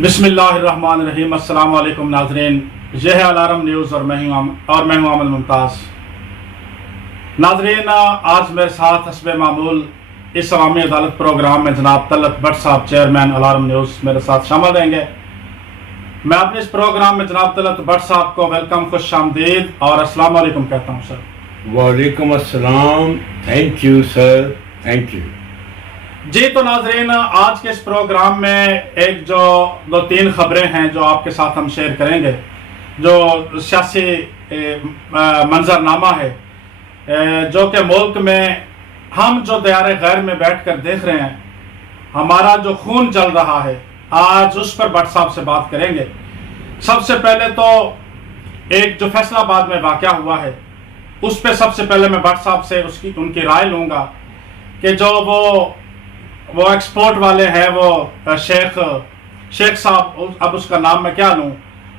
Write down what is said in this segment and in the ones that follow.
بسم اللہ الرحمن الرحیم۔ السلام علیکم ناظرین، یہ ہے الارم نیوز اور میں ہوں احمد ممتاز۔ ناظرین، آج میرے ساتھ حسب معمول اس عوامی عدالت پروگرام میں جناب طلعت بٹ صاحب چیئرمین الارم نیوز میرے ساتھ شامل رہیں گے۔ میں اپنے اس پروگرام میں جناب طلعت بٹ صاحب کو ویلکم، خوش آمدید اور السلام علیکم کہتا ہوں سر۔ وعلیکم السلام، thank you sir, thank you. جی تو ناظرین، آج کے اس پروگرام میں ایک جو دو تین خبریں ہیں جو آپ کے ساتھ ہم شیئر کریں گے، جو سیاسی منظرنامہ ہے جو کہ ملک میں ہم جو دیار غیر میں بیٹھ کر دیکھ رہے ہیں، ہمارا جو خون جل رہا ہے، آج اس پر بٹ صاحب سے بات کریں گے۔ سب سے پہلے تو ایک جو فیصل آباد میں واقعہ ہوا ہے اس پہ سب سے پہلے میں بٹ صاحب سے ان کی رائے لوں گا کہ جو وہ ایکسپورٹ والے ہیں، وہ شیخ صاحب، اب اس کا نام میں کیا لوں،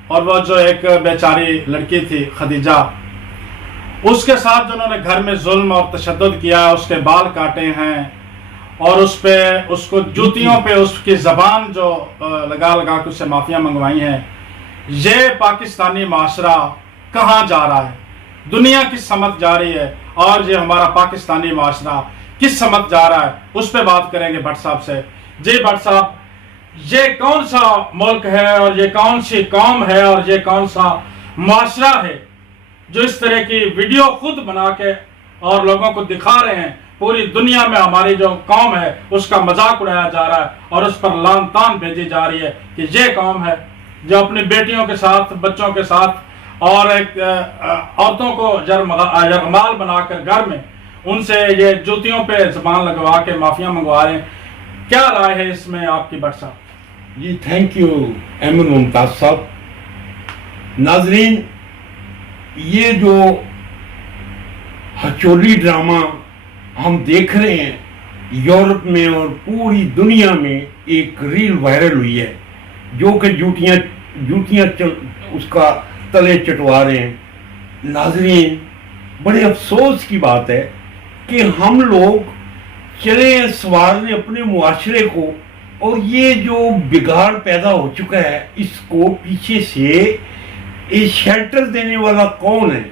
اور وہ جو ایک بیچاری لڑکی تھی خدیجہ، اس کے ساتھ جو انہوں نے گھر میں ظلم اور تشدد کیا، اس کے بال کاٹے ہیں اور اس کو جوتیوں پہ اس کی زبان جو لگا کے اس سے معافیاں منگوائی ہیں، یہ پاکستانی معاشرہ کہاں جا رہا ہے؟ دنیا کس سمت جا رہی ہے اور یہ ہمارا پاکستانی معاشرہ کس سمت جا رہا ہے؟ اس پہ بات کریں گے بٹ صاحب سے۔ جی بٹ صاحب، یہ کون سا ملک ہے اور یہ کون سی قوم ہے اور یہ کون سا معاشرہ ہے جو اس طرح کی ویڈیو خود بنا کے اور لوگوں کو دکھا رہے ہیں؟ پوری دنیا میں ہماری جو قوم ہے اس کا مذاق اڑایا جا رہا ہے اور اس پر لعن طعن بھیجی جا رہی ہے کہ یہ قوم ہے جو اپنی بیٹیوں کے ساتھ، بچوں کے ساتھ اور عورتوں کو یرغمال بنا کر گھر میں ان سے یہ جوتیوں پہ زبان لگوا کے معافیاں منگوا رہے ہیں۔ کیا رائے ہے اس میں آپ کی بٹ صاحب؟ جی تھینک یو احمد ممتاز صاحب۔ ناظرین، یہ جو ہچولی ڈرامہ ہم دیکھ رہے ہیں، یورپ میں اور پوری دنیا میں ایک ریل وائرل ہوئی ہے جو کہ جوتیاں اس کا تلے چٹوا رہے ہیں۔ ناظرین، بڑے افسوس کی بات ہے کہ ہم لوگ چلے سوارنے اپنے معاشرے کو، اور یہ جو بگاڑ پیدا ہو چکا ہے اس کو پیچھے سے شیلٹر دینے والا کون ہے؟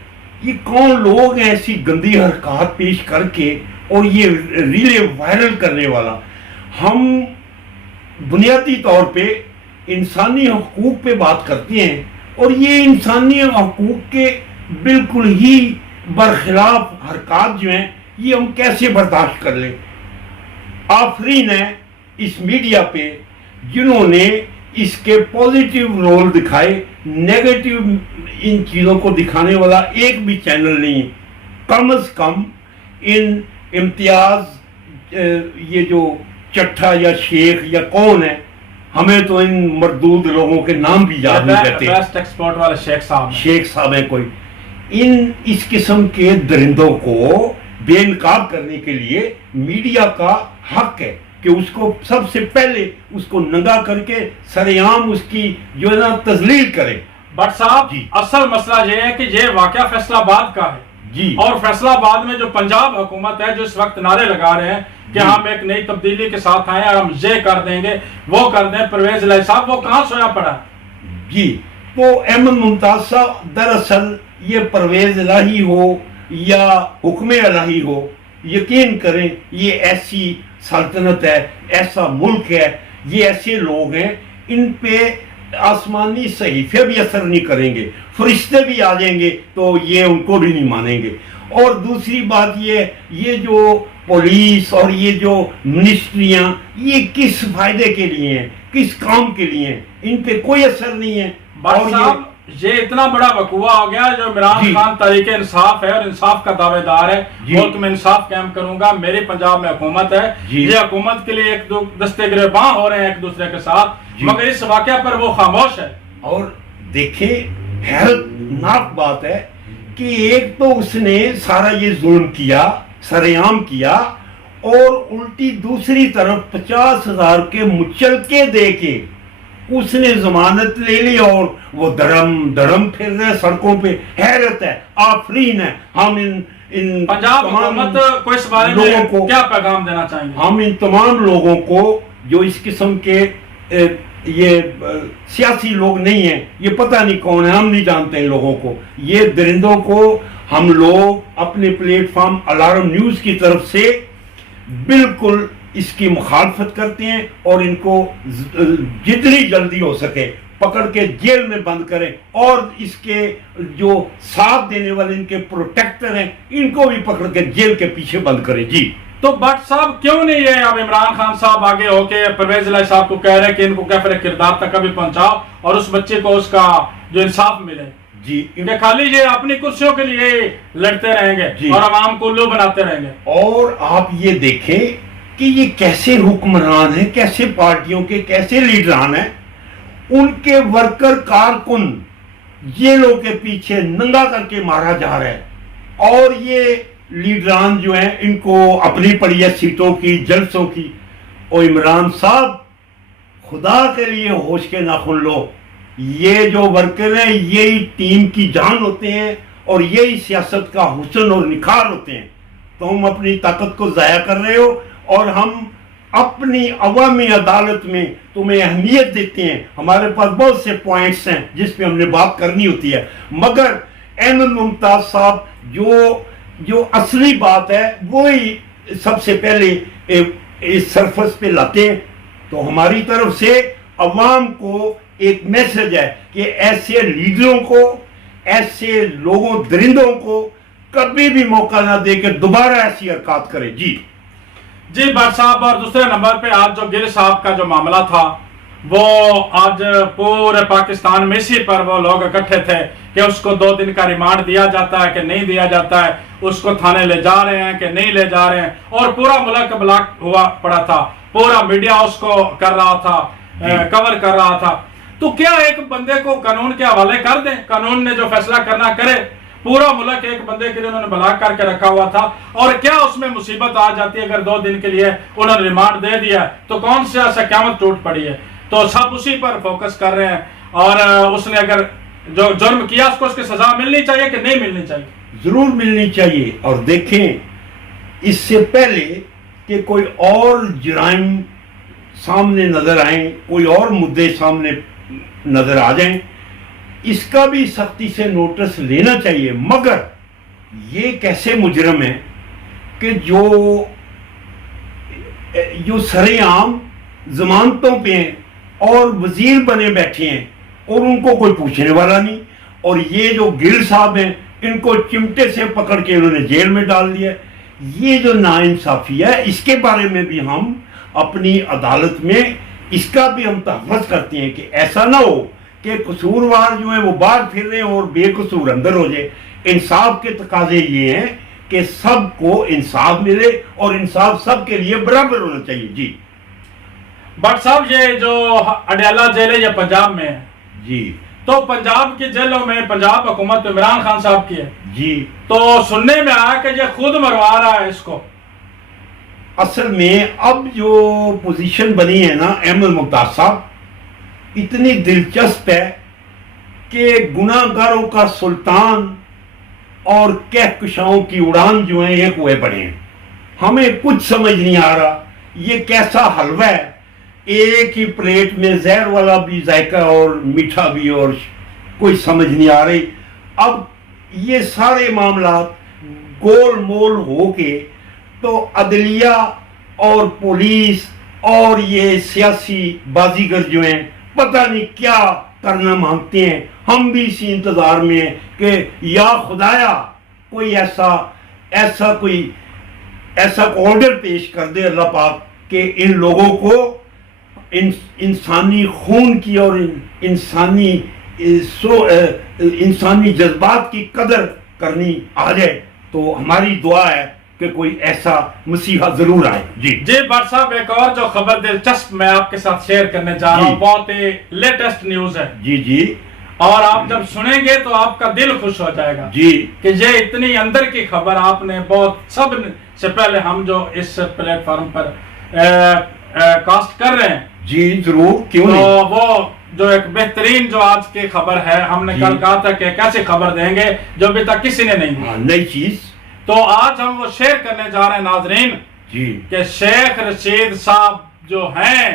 یہ کون لوگ ہیں ایسی گندی حرکات پیش کر کے اور یہ ریلیں وائرل کرنے والا؟ ہم بنیادی طور پہ انسانی حقوق پہ بات کرتے ہیں، اور یہ انسانی حقوق کے بالکل ہی برخلاف حرکات جو ہیں یہ ہم کیسے برداشت کر لیں؟ آفرین ہے اس میڈیا پہ جنہوں نے اس کے پازیٹیو رول دکھائے، نیگیٹو ان چیزوں کو دکھانے والا ایک بھی چینل نہیں ہے۔ کم از کم ان امتیاز یہ جو چٹھا یا شیخ یا کون ہے، ہمیں تو ان مردود لوگوں کے نام بھی یاد نہیں رہتے۔ بیسٹ ایکسپورٹ والے شیخ صاحب ہیں کوئی۔ اس قسم کے درندوں کو بے نقاب کرنے کے لیے میڈیا کا حق ہے کہ اس کو سب سے پہلے اس کو ننگا کر کے سرعام اس کی جو ہے نا تذلیل کرے۔ بٹ صاحب، جی، اصل مسئلہ یہ ہے کہ یہ واقعہ فیصل آباد کا ہے جی، اور فیصل آباد میں جو پنجاب حکومت ہے جو اس وقت نعرے لگا رہے ہیں کہ ہم ایک نئی تبدیلی کے ساتھ آئے اور ہم یہ کر دیں گے، وہ کر دیں، پرویز الہی صاحب وہ کہاں سویا پڑا ہے؟ جی، تو احمد ممتاز صاحب، دراصل یہ پرویز الہی ہو یا حکم الہی ہو، یقین کریں یہ ایسی سلطنت ہے، ایسا ملک ہے، یہ ایسے لوگ ہیں، ان پہ آسمانی صحیفے بھی اثر نہیں کریں گے، فرشتے بھی آ جائیں گے تو یہ ان کو بھی نہیں مانیں گے۔ اور دوسری بات یہ جو پولیس اور یہ جو منسٹریاں، یہ کس فائدے کے لیے ہیں، کس کام کے لیے ہیں؟ ان پہ کوئی اثر نہیں ہے۔ بٹ صاحب، یہ اتنا بڑا وقوع ہو گیا جو عمران خان تحریک انصاف ہے اور انصاف کا دعوے دار ہے، ملک میں انصاف قائم کروں گا، میرے پنجاب میں حکومت ہے، یہ حکومت کے لیے ایک دو دستے گریباں ہو رہے ہیں ایک دوسرے کے ساتھ، مگر اس واقعہ پر وہ خاموش ہے۔ اور دیکھیں، حیرت ناک بات ہے کہ ایک تو اس نے سارا یہ ظلم کیا، سرعام کیا، اور الٹی دوسری طرف 50,000 کے مچلکے دے کے اس نے ضمانت لے لی اور وہ دڑم پھر رہے سڑکوں پہ۔ حیرت ہے، آفرین ہے۔ ہم ان پنجاب حکومت کو اس بارے میں کیا پیغام دینا چاہیں گے؟ ہم ان تمام لوگوں کو جو اس قسم کے یہ سیاسی لوگ نہیں ہیں، یہ پتہ نہیں کون ہے، ہم نہیں جانتے ان لوگوں کو. یہ درندوں کو ہم لوگ اپنے پلیٹ فارم الارم نیوز کی طرف سے بالکل اس کی مخالفت کرتے ہیں اور ان کو جتنی جلدی ہو سکے پکڑ کے جیل میں بند کریں، اور اس کے جو ساتھ دینے والے ان کے پروٹیکٹر ہیں ان کو بھی پکڑ کے جیل کے پیچھے بند کریں. جی تو بٹ صاحب کیوں نہیں ہے اب عمران خان صاحب آگے ہو کے پرویز الہی صاحب کو کہہ رہے ہیں کہ ان کو کیفر کردار تک ابھی پہنچاؤ اور اس بچے کو اس کا جو انصاف ملے. جی کہ خالی یہ اپنی کرسیوں کے لیے لڑتے رہیں گے جی. اور عوام کو الو بناتے رہیں گے. اور آپ یہ دیکھیں کہ یہ کیسے حکمران ہیں، کیسے پارٹیوں کے کیسے لیڈران ہیں، ان کے ورکر کارکن جیلوں کے پیچھے ننگا کر کے مارا جا رہا ہے، اور یہ لیڈران جو ہیں ان کو اپنی پڑی ہے سیٹوں کی، جلسوں کی. اور عمران صاحب خدا کے لیے ہوش کے ناخن لو، یہ جو ورکر ہیں یہی ٹیم کی جان ہوتے ہیں اور یہی سیاست کا حسن اور نکھار ہوتے ہیں. تم اپنی طاقت کو ضائع کر رہے ہو اور ہم اپنی عوامی عدالت میں تمہیں اہمیت دیتے ہیں. ہمارے پاس بہت سے پوائنٹس ہیں جس پہ ہم نے بات کرنی ہوتی ہے، مگر احمد ممتاز صاحب جو اصلی بات ہے وہی سب سے پہلے اس سرفس پہ لاتے ہیں. تو ہماری طرف سے عوام کو ایک میسج ہے کہ ایسے لیڈروں کو، ایسے لوگوں درندوں کو کبھی بھی موقع نہ دے کے دوبارہ ایسی حرکات کرے. جی بٹ صاحب، اور دوسرے نمبر پہ آج جو گل صاحب کا جو معاملہ تھا وہ آج پورے پاکستان میں اسی پر وہ لوگ اکٹھے تھے کہ اس کو 2 دن کا ریمانڈ دیا جاتا ہے کہ نہیں دیا جاتا ہے، اس کو تھانے لے جا رہے ہیں کہ نہیں لے جا رہے ہیں، اور پورا ملک بلاک ہوا پڑا تھا، پورا میڈیا اس کو کر رہا تھا، کور کر رہا تھا. تو کیا ایک بندے کو قانون کے حوالے کر دیں، قانون نے جو فیصلہ کرنا کرے. پورا ملک ایک بندے کے لیے انہوں نے بلاک کر کے رکھا ہوا تھا، اور کیا اس میں مصیبت آ جاتی ہے اگر 2 دن کے لیے انہوں نے ریمانڈ دے دیا تو کون سے ایسا قیامت ٹوٹ پڑی ہے. تو سب اسی پر فوکس کر رہے ہیں، اور اس نے اگر جو جرم کیا اس کو اس کی سزا ملنی چاہیے کہ نہیں ملنی چاہیے؟ ضرور ملنی چاہیے. اور دیکھیں اس سے پہلے کہ کوئی اور جرائم سامنے نظر آئیں، کوئی اور مدعے سامنے نظر آ جائیں، اس کا بھی سختی سے نوٹس لینا چاہیے. مگر یہ کیسے مجرم ہیں کہ جو سرے عام ضمانتوں پہ ہیں اور وزیر بنے بیٹھے ہیں اور ان کو کوئی پوچھنے والا نہیں. اور یہ جو گل صاحب ہیں ان کو چمٹے سے پکڑ کے انہوں نے جیل میں ڈال دیا. یہ جو ناانصافی ہے اس کے بارے میں بھی ہم اپنی عدالت میں اس کا بھی ہم تحفظ کرتے ہیں کہ ایسا نہ ہو کہ قصوروار جو ہیں وہ باہر پھر رہے ہیں اور بے قصور اندر ہو جائے. انصاف کے تقاضے یہ ہیں کہ سب کو انصاف ملے اور انصاف سب کے لیے برابر ہونا چاہیے. جی بٹ صاحب، یہ جو اڈیالہ جیل ہے یہ پنجاب میں ہے. جی تو پنجاب کی جیلوں میں پنجاب حکومت عمران خان صاحب کی ہے. جی تو سننے میں آیا کہ یہ خود مروا رہا ہے اس کو. اصل میں اب جو پوزیشن بنی ہے نا احمد ممتاز صاحب، اتنی دلچسپ ہے کہ گناہ گاروں کا سلطان اور کہکشاؤں کی اڑان جو ہیں یہ ہوئے پڑے ہیں. ہمیں کچھ سمجھ نہیں آ رہا یہ کیسا حلوہ ہے، ایک ہی پلیٹ میں زہر والا بھی ذائقہ اور میٹھا بھی، اور کوئی سمجھ نہیں آ رہی. اب یہ سارے معاملات گول مول ہو کے تو عدلیہ اور پولیس اور یہ سیاسی بازیگر جو ہیں پتہ نہیں کیا کرنا مانگتے ہیں. ہم بھی اسی انتظار میں ہیں کہ یا خدایا کوئی ایسا آرڈر پیش کر دے اللہ پاک کہ ان لوگوں کو انسانی خون کی اور انسانی جذبات کی قدر کرنی آ جائے. تو ہماری دعا ہے کہ کوئی ایسا مسیحا ضرور آئے. جی بٹ صاحب، ایک اور جو خبر دلچسپ میں آپ کے ساتھ شیئر کرنے جا رہا ہوں، بہت ہی لیٹسٹ نیوز ہے. جی اور آپ جب سنیں گے تو آپ کا دل خوش ہو جائے گا. جی کہ یہ اتنی اندر کی خبر آپ نے بہت سب سے پہلے ہم جو اس پلیٹ فارم پر کاسٹ کر رہے ہیں. جی ضرور، کیوں نہیں. تو وہ جو ایک بہترین جو آج کی خبر ہے، ہم نے کل کہا تھا کہ کیسے خبر دیں گے جو ابھی تک کسی نے نہیں دی، نئی چیز. تو آج ہم وہ شیئر کرنے جا رہے ہیں ناظرین. جی کہ شیخ رشید صاحب جو ہیں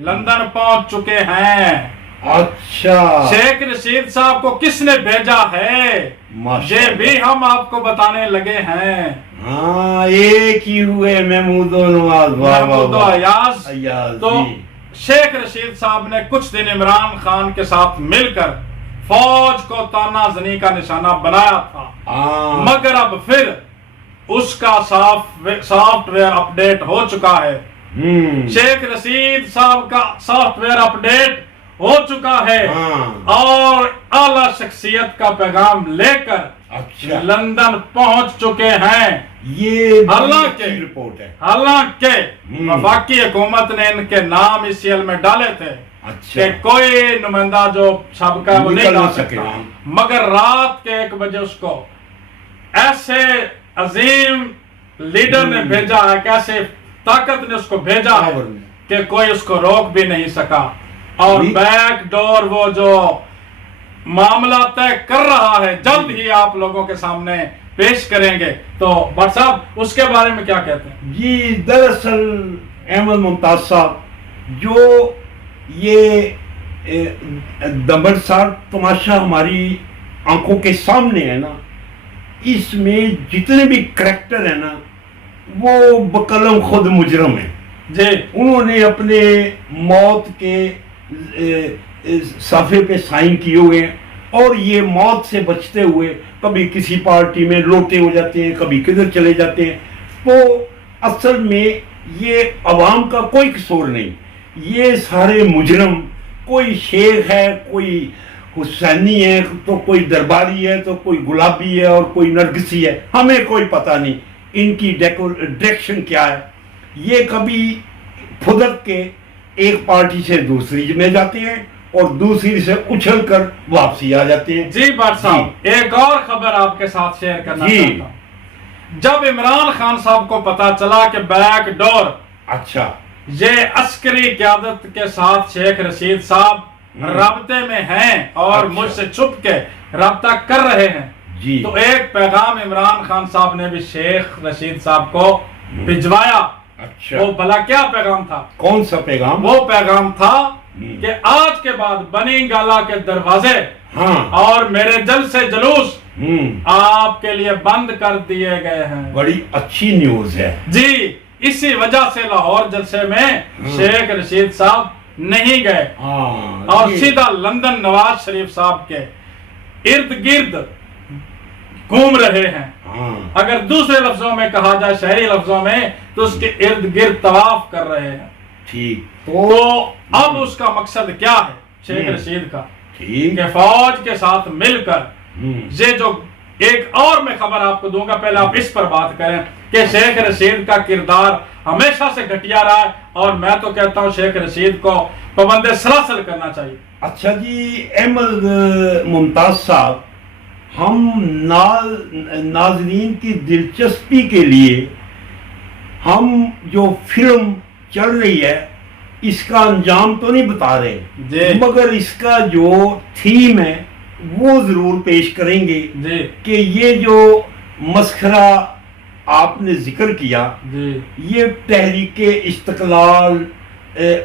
लंदन पहुंच चुके हैं। अच्छा, शेख रशीद साहब को किसने भेजा है ये माशाल्लाह। भी हम आपको बताने लगे हैं। हाँ, एक ही हुए महमूद नवाज, वाह वाह महमूद वाह। अयाज। अयाज तो जी। शेख रशीद साहब ने कुछ दिन इमरान खान के साथ मिलकर फौज को तानाजनी का निशाना बनाया था, हाँ, मगर अब फिर उसका सॉफ्टवेयर अपडेट हो चुका है। शेख रशीद साहब का सॉफ्टवेयर अपडेट हो चुका है हाँ, और आला शख्सियत का पैगाम लेकर अच्छा, लंदन पहुंच चुके हैं। ये हालांकि- अच्छी रिपोर्ट है। हालांकि वफाकी हुकूमत ने इनके नाम इस सीएल में डाले थे अच्छा, कि कोई नुमाइंदा जो सबका वो नहीं निकल जा ना सके, सकता, हाँ। मगर रात के 1 बजे उसको ऐसे अजीम लीडर ने भेजा है, कैसे ताकत ने उसको भेजा है पावर ने। कि कोई उसको रोक भी नहीं सका। और जी। बैक डोर वो जो मामला तय कर रहा है जल्द ही आप लोगों के सामने पेश करेंगे। तो भट्ट साहब उसके बारे में क्या कहते हैं? जी, दरअसल अहमद मुमताज साहब, जो ये दमन साहब तमाशा हमारी आंखों के सामने है ना, इसमें जितने भी करैक्टर है ना, वो बकलम खुद मुजरम है। जी उन्होंने अपने मौत के साफे पे साइन किए हुए हैं और ये मौत से बचते हुए कभी किसी पार्टी में लोटे हो जाते हैं, कभी किधर चले जाते हैं। तो असल में ये अवाम का कोई कसूर नहीं, ये सारे मुजरम, कोई शेख है, कोई हुसैनी है, तो कोई दरबारी है, तो कोई गुलाबी है और कोई नरगिसी है, हमें कोई पता नहीं इनकी डायरेक्शन क्या है। ये कभी फुदक के एक पार्टी से दूसरी में जाते हैं और दूसरी से उछल कर वापसी आ जाते हैं। जी भट्ट साहब, एक और खबर आपके साथ शेयर करना जी। चाहता हूं। जब इमरान खान साहब को पता चला कि बैक डोर अच्छा, ये अस्करी क़यादत के साथ शेख रशीद साहब राब्ते में हैं और अच्छा। मुझसे छुप के राब्ता कर रहे हैं, जी, तो एक पैगाम इमरान खान साहब ने भी शेख रशीद साहब को भिजवाया। अच्छा, वो भला क्या पैगाम था? कौन सा पैगाम? वो पैगाम था कि आज के बाद बनी गाला के दरवाजे हाँ, और मेरे जलसे जुलूस हम्म, आपके लिए बंद कर दिए गए हैं। बड़ी अच्छी न्यूज है। जी, इसी वजह से लाहौर जलसे में शेख रशीद साहब नहीं गए हाँ, और ये- सीधा लंदन नवाज शरीफ साहब के इर्द गिर्द घूम रहे हैं। हाँ, अगर दूसरे लफ्जों में कहा जाए, शहरी लफ्जों में, तो उसके इर्द गिर्द तवाफ कर रहे हैं। ठीक, तो अब उसका मकसद क्या है शेख रशीद का? ठीक, कि फौज के साथ मिलकर हम्म, ये जो एक और मैं खबर आपको दूंगा, पहले आप इस पर बात करें कि शेख रशीद का किरदार हमेशा से घटिया रहा है और मैं तो कहता हूं शेख रशीद को पाबंद सलासल करना चाहिए। अच्छा जी, अहमद मुमताज साहब, हम नाजरीन की दिलचस्पी के लिए हम जो फिल्म चल रही है इसका अंजाम तो नहीं बता जी। रहे, मगर इसका जो थीम है वो जरूर पेश करेंगे जी कि ये जो मस्खरा आपने जिक्र किया, जी ये तहरीक इस्तकलाल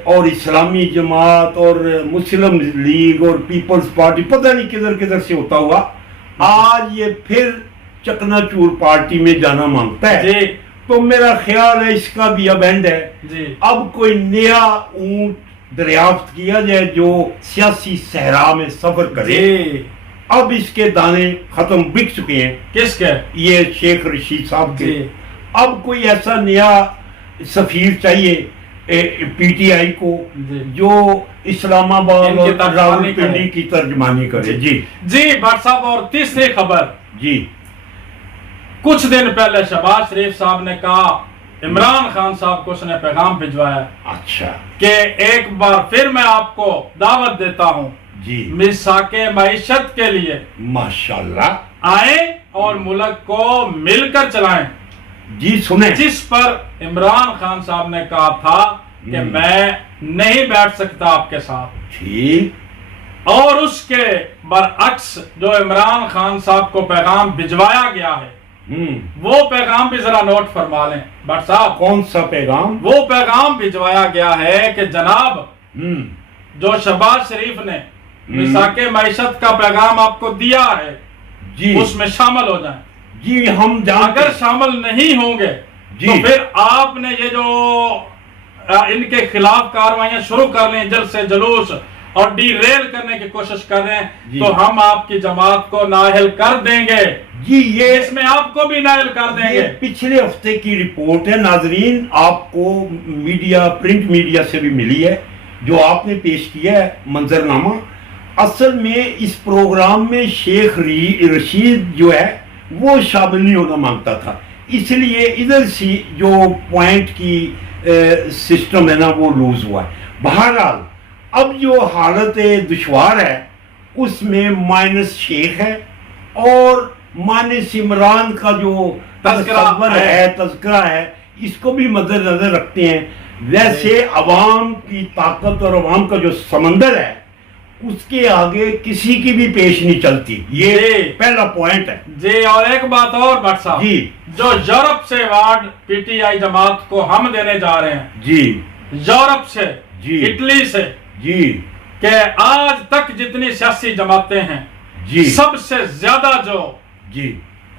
और इस्लामी जमात और मुस्लिम लीग और पीपल्स पार्टी पता नहीं किधर किधर से होता हुआ आज ये फिर चकनाचूर पार्टी में जाना मांगता है। जी तो मेरा ख्याल है इसका भी अब एंड है। जी अब कोई नया ऊंट दरियाफ्त किया जाए जो सियासी सहरा में सफर करे। जी अब इसके दाने खत्म, बिक चुके हैं, किसके? ये शेख रशीद साहब के। जी अब कोई ऐसा नया सफीर चाहिए पीटीआई को जी जो इस्लामाबाद इनकी और तर्जमानी रावलपिंडी करे। की तर्जमानी करे। जी जी भट्ट साहब, और तीसरी खबर, जी, कुछ दिन पहले शहबाज शरीफ साहब ने कहा इमरान खान साहब को उसने पैगाम भिजवाया अच्छा कि एक बार फिर मैं आपको दावत देता हूं जी, मिसाके मईशत के लिए माशाल्लाह आए और मुल्क को मिलकर चलाएं, जी। सुने, जिस पर इमरान खान साहब ने कहा था कि मैं नहीं बैठ सकता आपके साथ। ठीक, और उसके बरअक्स जो इमरान खान साहब को पैगाम भिजवाया गया है, वो पैगाम भी जरा नोट फरमा लें भट्ट साहब। कौन सा पैगाम? वो पैगाम भिजवाया गया है कि जनाब جو शहबाज शरीफ ने मिसाक मैशत का पैगाम आपको दिया है जी, उसमें शामिल हो जाएं। जी हम जानते अगर शामिल नहीं होंगे जी, तो फिर आपने ये जो इनके खिलाफ कार्रवाइयां शुरू कर लें, जल्द से जुलूस और डीरेल करने की कोशिश कर रहे हैं, तो हम आपकी जमात को नाअहल कर देंगे जी। ये इसमें आपको भी नाअहल कर देंगे। ये पिछले हफ्ते की रिपोर्ट है नाजरीन, आपको मीडिया, प्रिंट मीडिया से भी मिली है, जो आपने पेश किया है मंजरनामा। असल में इस प्रोग्राम में शेख रशीद जो है वो शामिल नहीं होना मांगता था, इसलिए इधर से जो पॉइंट की सिस्टम है ना वो लूज हुआ है। बहरहाल अब जो हालत दुश्वार है उसमें माइनस शेख है और माइनस इमरान का जो तज़किरा है इसको भी मद्देनजर रखते हैं। वैसे अवाम की ताकत और अवाम का जो समंदर है उसके आगे किसी की भी पेश नहीं चलती, ये पहला पॉइंट है जी। और एक बात और भट्ट साहब जी, जो यूरोप से अवार्ड पीटीआई जमात को हम देने जा रहे हैं जी, यूरोप से जी, इटली से जी, कि आज तक जितनी सियासी जमातें हैं जी, सबसे ज्यादा जो जी,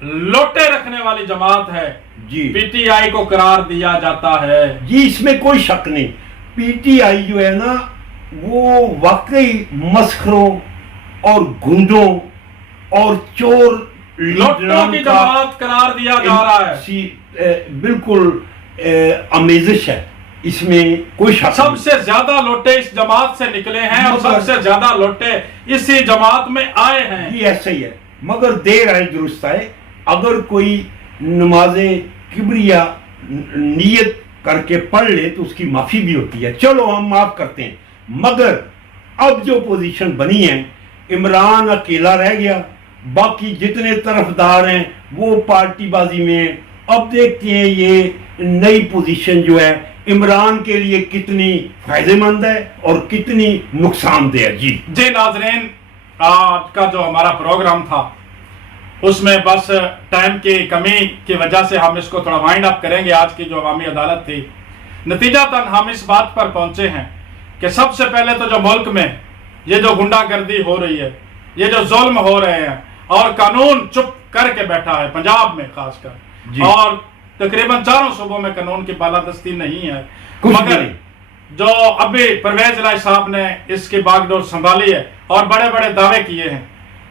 लोटे रखने वाली जमात है जी, पीटीआई को करार दिया जाता है जी। इसमें कोई शक नहीं, पीटीआई जो है ना वो वाकई मस्खरों और गुंडों और चोर लोटों की जमात करार दिया जा रहा है। बिल्कुल आमेजिश है, इसमें कोई शक नहीं। सबसे ज्यादा लोटे इस जमात से निकले हैं और सबसे ज्यादा लोटे इसी जमात में आए हैं। ये ऐसा ही है, मगर देर आए दुरुस्त आए। अगर कोई नमाज़े किबरिया नियत करके पढ़ ले तो उसकी माफी भी होती है, चलो हम माफ करते हैं। मगर अब जो पोजीशन बनी है, इमरान अकेला रह गया, बाकी जितने तरफदार हैं वो पार्टीबाजी में। अब देखते हैं ये नई पोजीशन जो है इमरान के लिए कितनी फायदेमंद है और कितनी नुकसानदेह है। जी जी नाज़रीन, आज का जो हमारा प्रोग्राम था उसमें बस टाइम की कमी की वजह से हम इसको थोड़ा वाइंड अप करेंगे। आज की जो अवामी अदालत थी, नतीजतन हम इस बात पर पहुंचे हैं कि सबसे पहले तो जो मुल्क में ये जो गुंडागर्दी हो रही है, ये जो जुल्म हो रहे हैं और कानून चुप करके बैठा है पंजाब में खासकर, और तकरीबन चारों सूबों में कानून की बालादस्ती नहीं है, मगर जो अभी परवेज इलाही साहब ने इसकी बागडोर संभाली है और बड़े बड़े दावे किए हैं,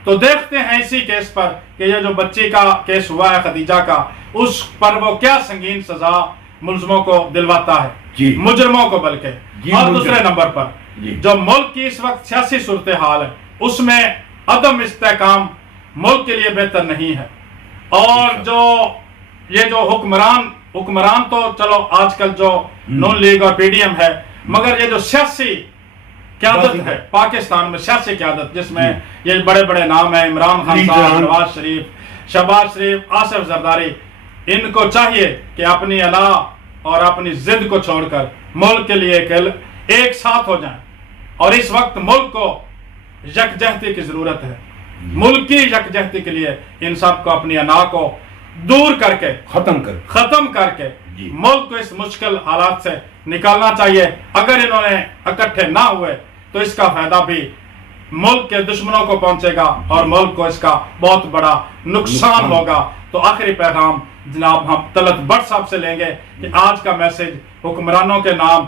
तो देखते हैं इसी केस पर कि ये जो बच्ची का केस हुआ है खदीजा का, उस पर वो क्या संगीन सजा मुल्ज़िमों को दिलवाता है, मुजरमों को बल्कि। और दूसरे नंबर पर जो मुल्क की इस वक्त सियासी सूरत हाल है उसमें अदम इस्तेकाम मुल्क के लिए बेहतर नहीं है। और जो ये जो हुक्मरान तो चलो आजकल जो नून लीग और पीडीएम है, मगर ये जो सियासी क़यादत है पाकिस्तान में, सियासी क़यादत जिसमें ये बड़े बड़े नाम है, इमरान खान साहब, नवाज शरीफ, शहबाज शरीफ, आसिफ जरदारी, इनको चाहिए कि अपनी अला और अपनी जिद को छोड़कर मुल्क के लिए एक साथ हो जाएं। और इस वक्त मुल्क को यकजहती की जरूरत है। मुल्क की यकजहती के लिए इन सब को अपनी अना को दूर करके खत्म करके मुल्क को इस मुश्किल हालात से निकालना चाहिए। अगर इन्होंने इकट्ठे ना हुए तो इसका फायदा भी मुल्क के दुश्मनों को पहुंचेगा और मुल्क को इसका बहुत बड़ा नुकसान होगा। तो आखिरी पैगाम जनाब हम तलत भट्ट साहब से लेंगे कि आज का मैसेज हुक्मरानों के नाम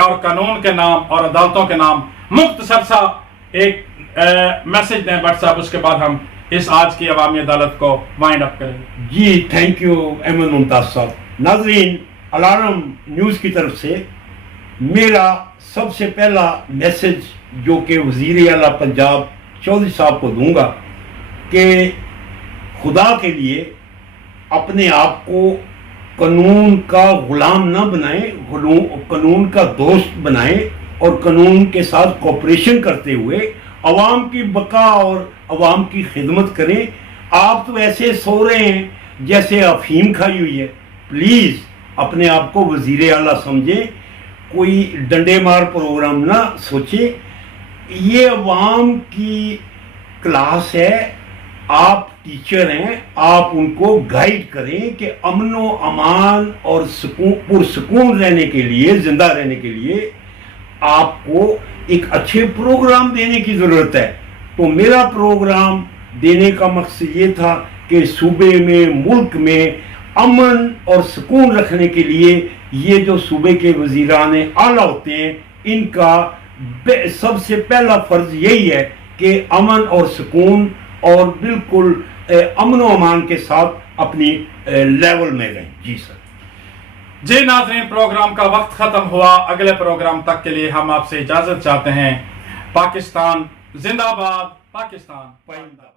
और कानून के नाम और अदालतों के नाम मुख्तसर सा एक मैसेज दें भट्ट साहब, उसके बाद हम इस आज की अवामी अदालत को वाइंड अप करेंगे। जी थैंक यू अहमद मुमताज साहब। नाजरीन, अलार्म न्यूज़ की तरफ से मेरा सबसे पहला मैसेज जो कि वज़ीर आला पंजाब चौधरी साहब को दूंगा कि खुदा के लिए अपने आप को कानून का गुलाम ना बनाएं, कानून का दोस्त बनाएं और कानून के साथ कोऑपरेशन करते हुए अवाम की बका और अवाम की खिदमत करें। आप तो ऐसे सो रहे हैं जैसे अफीम खाई हुई है। प्लीज़ अपने आप को वज़ीर आला समझें, कोई डंडे मार प्रोग्राम ना सोचे। ये अवाम की क्लास है, आप टीचर हैं, आप उनको गाइड करें कि अमन अमान और पुरसुकून रहने के लिए, जिंदा रहने के लिए आपको एक अच्छे प्रोग्राम देने की जरूरत है। तो मेरा प्रोग्राम देने का मकसद ये था कि सूबे में, मुल्क में अमन और सुकून रखने के लिए ये जो सूबे के वजीरान आला होते हैं, इनका सबसे पहला फर्ज यही है कि अमन और सुकून और बिल्कुल अमन व अमान के साथ अपनी लेवल में रहें। जी सर। जी नाज़रीन, प्रोग्राम का वक्त ख़त्म हुआ। अगले प्रोग्राम तक के लिए हम आपसे इजाज़त चाहते हैं। पाकिस्तान जिंदाबाद, पाकिस्तान जिंदाबाद।